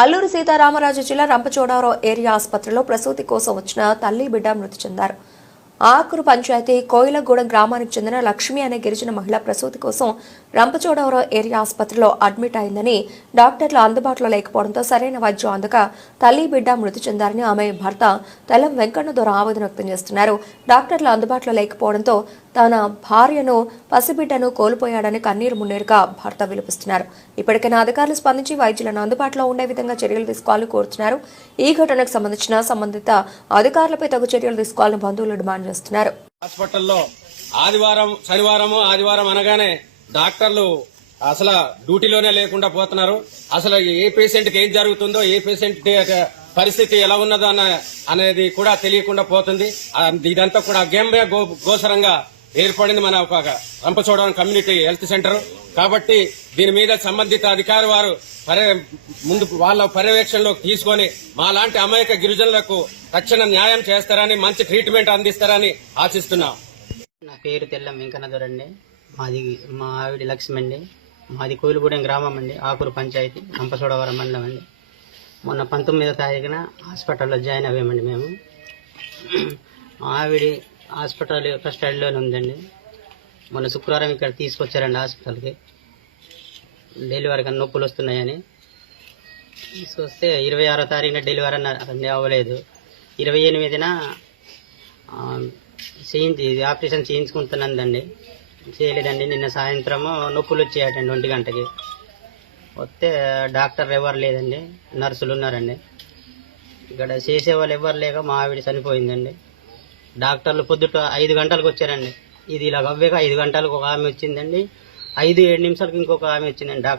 అల్లూరు సీతారామరాజు జిల్లా రంపచోడవరం ఏరియా ఆసుపత్రిలో ప్రసూతి కోసం వచ్చిన తల్లి బిడ్డ మృతి చెందారు. ఆకురు పంచాయతీ కోయిలగూడెం గ్రామానికి చెందిన లక్ష్మి అనే గిరిజన మహిళ ప్రసూతి కోసం రంపచోడవరం ఏరియా ఆసుపత్రిలో అడ్మిట్ అయిందని, డాక్టర్లు అందుబాటులో లేకపోవడంతో సరైన వైద్యం అందక తల్లి బిడ్డ మృతి చెందారని ఆమె భర్త తెల్లం వెంకన్న ద్వారా ఆవేదన వ్యక్తం చేస్తున్నారు. డాక్టర్లు అందుబాటులో లేకపోవడంతో తన భార్యను పసిబిడ్డను కోల్పోయాడని కన్నీరు మున్నీరుగా భర్త విలపిస్తున్నారు. ఇప్పటికైనా అధికారులు స్పందించి వైద్యులను అందుబాటులో ఉండే విధంగా చర్యలు తీసుకోవాలని కోరుతున్నారు. ఈ ఘటనకు సంబంధించిన సంబంధిత అధికారులపై తగు చర్యలు తీసుకోవాలని బంధువులు డిమాండ్ చేస్తున్నారు. హాస్పిటల్లో ఆదివారం అనగానే డాక్టర్లు అసలు డ్యూటీలోనే లేకుండా పోతున్నారు. అసలు ఏ పేషెంట్ కి ఏం జరుగుతుందో, ఏ పేషెంట్ పరిస్థితి ఎలా ఉన్నదో అనేది కూడా తెలియకుండా పోతుంది. ఇదంతా కూడా గేమ్య గోసరంగా ఏర్పడింది మన ఒక రంపచోడవరం కమ్యూనిటీ హెల్త్ సెంటర్. కాబట్టి దీని మీద సంబంధిత అధికారి వారు ముందు వాళ్ళ పర్యవేక్షణలోకి తీసుకొని మాలాంటి అమాయక గిరిజనులకు తక్షణ న్యాయం చేస్తారని, మంచి ట్రీట్మెంట్ అందిస్తారని ఆశిస్తున్నాం. నా పేరు తెల్లం వెంకన్నదొరండి. మా ఆవిడ లక్ష్మి అండి. మాది కోయిలగూడెం గ్రామం అండి, ఆకూరు పంచాయతీ, రంపచోడవరం మండలం అండి. మొన్న 19వ తారీఖున హాస్పిటల్లో జాయిన్ అయ్యామండి మేము. మా ఆవిడ హాస్పిటల్ కస్టడీలోనే ఉందండి. మొన్న శుక్రవారం ఇక్కడ తీసుకొచ్చారండి హాస్పిటల్కి. డెలివరీ కన్నా నొప్పులు వస్తున్నాయని తీసుకొస్తే 26వ తారీఖున డెలివరీ అవ్వలేదు. 28న ఆపరేషన్ చేయించుకుంటున్నదండి. చేయలేదండి. నిన్న సాయంత్రము నొప్పులు వచ్చాయటండి 1 గంటకి. వస్తే డాక్టర్ ఎవరు లేదండి, నర్సులు ఉన్నారండి. ఇక్కడ చేసేవాళ్ళు ఎవరు లేక మా ఆవిడ చనిపోయిందండి. డాక్టర్లు పొద్దుట 5 గంటలకు వచ్చారండి. ఇది ఇలా అవ్వేక 5 గంటలకు ఒక ఆమె వచ్చిందండి. 5-7 నిమిషాలకు ఇంకొక ఆమె వచ్చిందండి. డాక్టర్